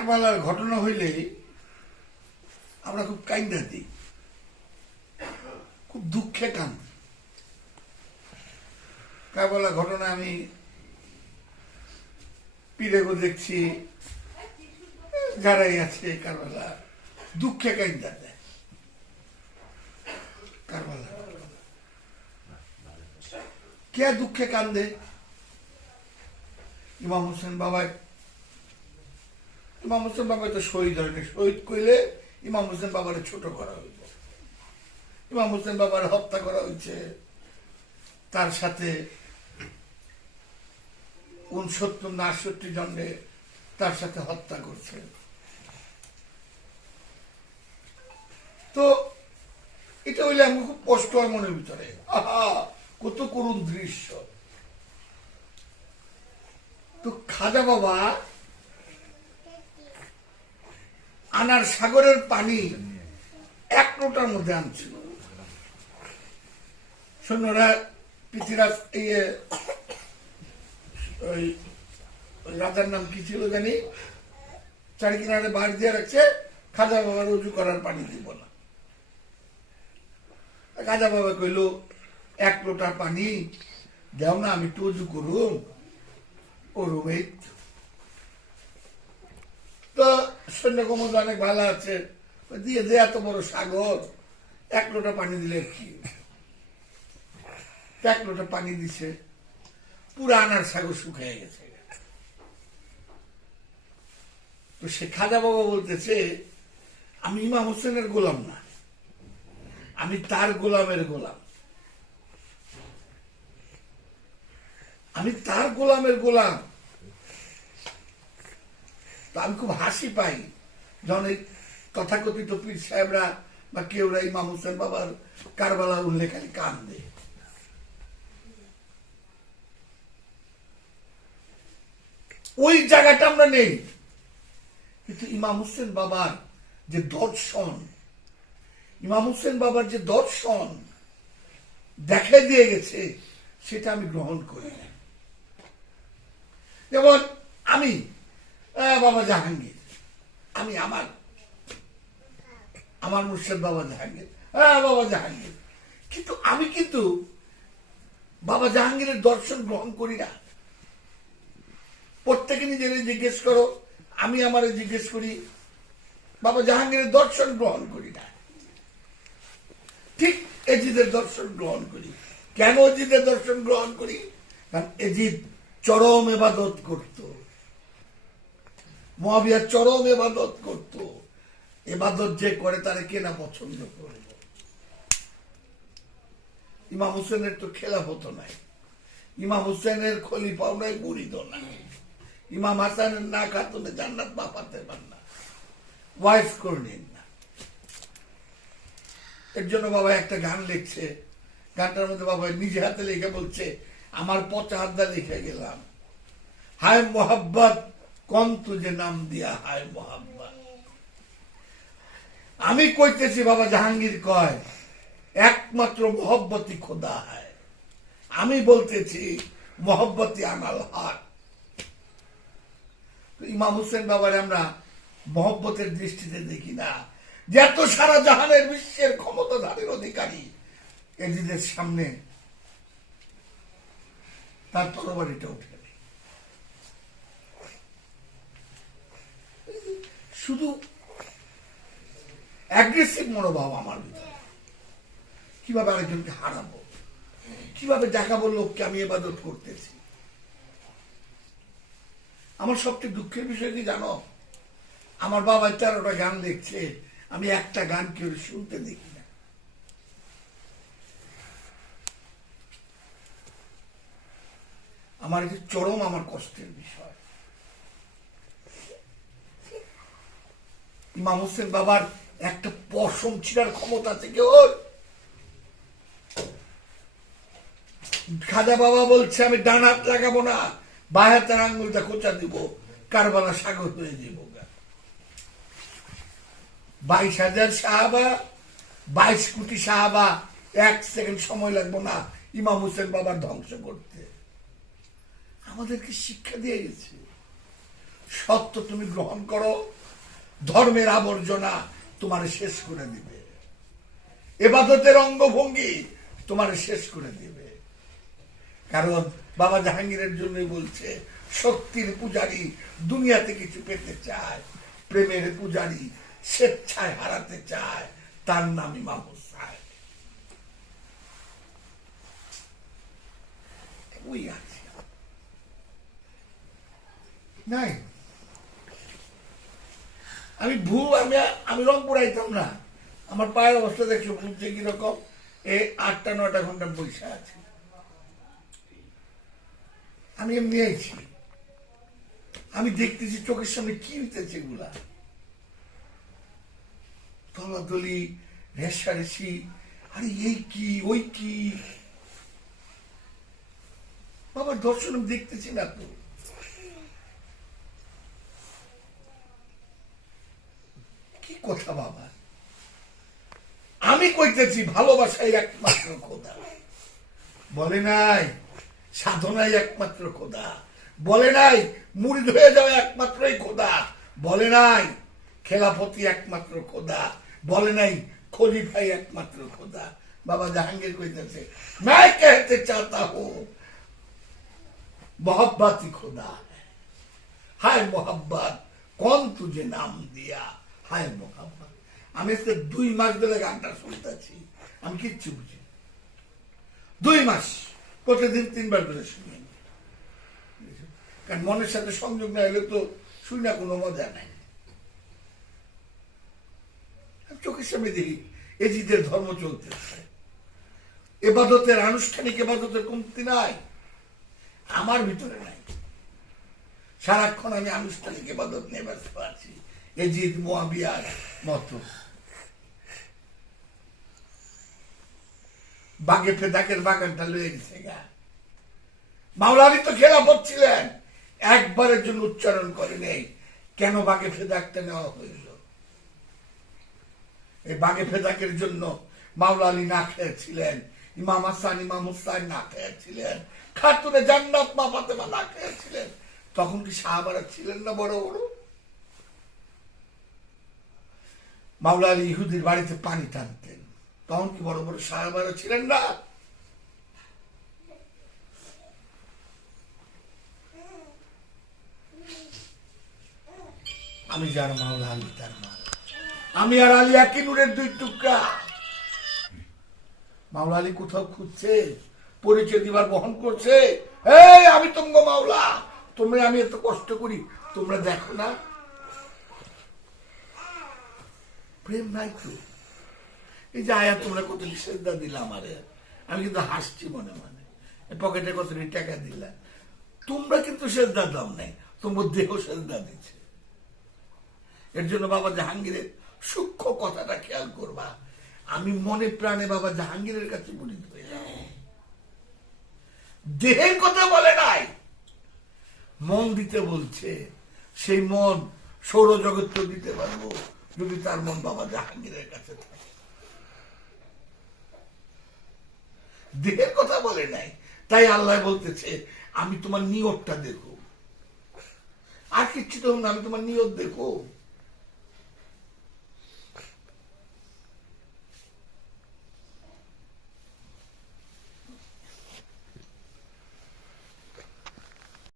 কারবালার ঘটনা হইলে আমরা খুব কাইন্দা দিই। খুব দুঃখে কান কারবালার ঘটনা আমি পিড়েগো দেখছি, যারাই আছে কারবালা, দুঃখে কাইন্দা দেয়। কারবালা। কে দুঃখে কান্দে? ইমাম হোসেন বাবাই ইমাম হোসেন বাবা তো শহীদ হয়নি শহীদ কইলে ইমাম হোসেন বাবারে ছোট করা হইব। ইমাম হোসেন বাবার হত্যা করা হয়েছে তার সাথে উনসত্তর না আটষট্টি জনে তার সাথে হত্যা করছে। তো এটা হইলে আমি খুব কষ্ট হয় মনের ভিতরে। আহা, কত করুণ দৃশ্য। তো খাজা বাবা আনার সাগরের পানি এক লোটার মধ্যে আনছিল সৈন্যরা পৃথিরাজ ইয়ে ওই রাজার নাম কি ছিল জানি? চারি কিনারে বাড়ি দিয়ে রাখছে, খাজা বাবার উজু করার পানি দিব না। খাজা বাবা কইল, এক লোটা পানি দেও না, আমি একটু উজু করুম। ও রোহিত তো সৈন্য কমল অনেক ভালো আছে। দিয়ে দে এত বড় সাগর, এক লোটা পানি দিলে কি? এক লোটা পানি দিছে, পুরা আনার সাগর শুকিয়ে গেছে। তো সে খাজা বাবা বলতেছে, আমি ইমাম হোসেনের গোলাম না। আমি তার গোলামের গোলাম। আমি তার গোলামের গোলাম। তো আমি খুব হাসি পাই। যখন এই তথাকথিত পীর সাহেবরা বা কেউরা ইমাম হোসেন বাবার কারবালার উল্লেখ খালি কান দেয় ওই জায়গাটা আমরা নেই। কিন্তু ইমাম হোসেন বাবার যে দর্শন, ইমাম হোসেন বাবার যে দর্শন দেখে দিয়ে গেছে, সেটা আমি গ্রহণ করি যেমন আমি বাবা জাহাঙ্গীর, আমি আমার আমার মুর্শেদ বাবা জাহাঙ্গীর। হ্যাঁ বাবা জাহাঙ্গীর, কিন্তু আমি কিন্তু বাবা জাহাঙ্গীরের দর্শন গ্রহণ করি না। প্রত্যেকে নিজের জিজ্ঞেস করো, আমি আমারে জিজ্ঞেস করি, বাবা জাহাঙ্গীরের দর্শন গ্রহণ করি না। ঠিক এজিদের দর্শন গ্রহণ করি। কেন এজিদের দর্শন গ্রহণ করি? কারণ এজিদ চরম এবাদত করত। মহাবিয়া চরম এবাদত করত। এবাদত যে করে তারে কেনা পছন্দ করব ইমাম হোসেনের তো খেলা হতো নাই। ইমাম হোসেনের খলিফাও নাই, মুরিদও নাই। ইমাম হাসানের না খাতুনে জান্নাত বাপাতে পার না। ওয়াইফ করলেন না। এর জন্য বাবা একটা গান লিখছে। গানটার মধ্যে বাবা নিজে হাতে লিখে বলছে, আমার পচা হাতটা লিখে গেলাম। হায় মোহাব্বত কম তুঝে নাম দিয়া হায় মোহাব্বত আমি কইতেছি, বাবা জাহাঙ্গীর কয়, একমাত্র মোহব্বতই খোদা হয়। আমি বলতেছি, মোহব্বতই আনাল হাক। ইমাম হোসেন বাবার আমরা মহব্বতের দৃষ্টিতে দেখি না। যে এত সারা জাহানের বিশ্বের ক্ষমতাধারীর অধিকারী এজিদের সামনে তার তরবারিটা উঠে। মনোভাব আমার ভিতরে। কীভাবে আরেকজনকে হারাবো? কীভাবে দেখাবো লোককে আমি এবাদত করতেছি? আমার সবচেয়ে দুঃখের বিষয় কি জানো? আমার বাবা তেরোটা গান দেখছে, আমি একটা গান কেউ শুনতে দেখি না। আমার এটি চরম আমার কষ্টের বিষয়। ইমাম হোসেন বাবার একটা পশম ছিঁড়ার ক্ষমতা থেকে ওর খাজা বাবা বলছে, আমি ডান হাত লাগাবো না বাঁ হাতের আঙ্গুলটা খোঁচা দিব, কারবালা সাগর হয়ে দিব বাইশ হাজার সাহাবা, বাইশ কোটি সাহাবা, এক সেকেন্ড সময় লাগবো না, ইমাম হোসেন বাবার ধ্বংস করতে। আমাদেরকে শিক্ষা দিয়ে গেছে। সত্য তুমি গ্রহণ করো, ধর্মের আবর্জনা তোমার শেষ করে দিবে। এবাদতের অঙ্গভঙ্গি তোমার শেষ করে দিবে। কারণ বাবা জাহাঙ্গীরের জন্য বলছে, শক্তির পূজারী দুনিয়াতে কিছু পেতে চায়, প্রেমের পূজারী স্বেচ্ছায় হারাতে চায়, তার নাম ইমাম আছে। নাই। আমি ভূ আমি আমি রংপুর আইতাম না। আমার পায়ের অবস্থা দেখছ যে কীরকম। এই আটটা, নয়টা ঘণ্টা বৈশা আছে। আমি এমনি আইছি। আমি দেখতেছি চোখের সামনে কি হইতেছে এগুলা। তলাতলি, রেশারেশি, আরে এই কি, ওই কি? বাবার দর্শন দেখতেছি না তো কি কথা বাবা আমি কইতেছি ভালোবাসাই একমাত্র খোদা বলে নাই সাধনাই একমাত্র খোদা বলে নাই মুড়ি হয়ে যাওয়া একমাত্রই খোদা বলে নাই খেলাপতি একমাত্র খোদা বলে নাই খলিফাই একমাত্র খোদা বাবা জাহাঙ্গীর কইতেছে मैं कहते चाहता हूं मोहब्बत ही खुदा है हाय मोहब्बत कौन तुझे नाम दिया হায় মোহাম্মদ আমি আজকে দুই মাস ধরে গানটা শুনতেছি আমি কিচ্ছু বুঝি দুই মাস, প্রতিদিন তিনবার করে শুনি কারণ মনের সাথে সংযোগ না হলে তো শুনি না কোনো মজা নাই। চোখের সামনে দেখি, এজিদের ধর্ম চলতেছে। এবাদতের আনুষ্ঠানিক এবাদতের কমতি নাই। আমার ভিতরে নাই। সারাক্ষণ আমি আনুষ্ঠানিক এবাদত নিয়ে ব্যস্ত আছি। এজিদ মোয়াবিয়ার মতো বাগে ফেদাকের বাগানটা লয়ে গেছে গা। মাওলানি তো খেলাফত ছিলেন। একবারের জন্য উচ্চারণ করে নেই। কেন বাগে ফেদাকটা নেওয়া হইল? এই বাগে ফেদাকের জন্য মাওলা আলী না খেয়েছিলেন। ইমাম হাসান, ইমাম হুসাইন না খেয়েছিলেন। খাতুনে জান্নাত মা ফাতেমা না খেয়েছিলেন। তখন কি সাহাবারা ছিলেন না বড় বড়? মাওলা আলী ইহুদির বাড়িতে পানি টানতেন। তখন কি বড় বড় সাহাবারা ছিলেন না? আমি যার মাওলা আলী তার মাওলা আমি আর আলী একই নূরের দুই টুকরা। মাওলা আলী কোথাও খুঁজছে? পরিচয় দিবার বহন করছে? এই, আমি তোমার মাওলা, তোমরা আমি এত কষ্ট করি, তোমরা দেখো না? প্রেম নাই তো। এই যে আয়া তোমরা কত শ্রদ্ধা দিলা আমারে। আমি কিন্তু হাসছি মনে মনে। পকেটে কত টাকা দিলা। তোমরা কিন্তু শ্রদ্ধা দাও নাই, তোমার দেহ শ্রদ্ধা দিচ্ছে এর জন্য বাবা জাহাঙ্গীরের সূক্ষ্ম কথাটা খেয়াল করবা। আমি মনে প্রাণে বাবা জাহাঙ্গীরের কাছে যাব দেহের কথা বলে নাই। মন দিতে বলছে, সেই মন সৌরজগৎ দিতে পারব। যদি তার মন বাবা জাহাঙ্গীরের কাছে দেহের কথা বলে নাই, তাই আল্লাহ বলতেছে, আমি তোমার নিয়তটা দেখো। আর কিচ্ছু তো না, আমি তোমার নিয়ত দেখো।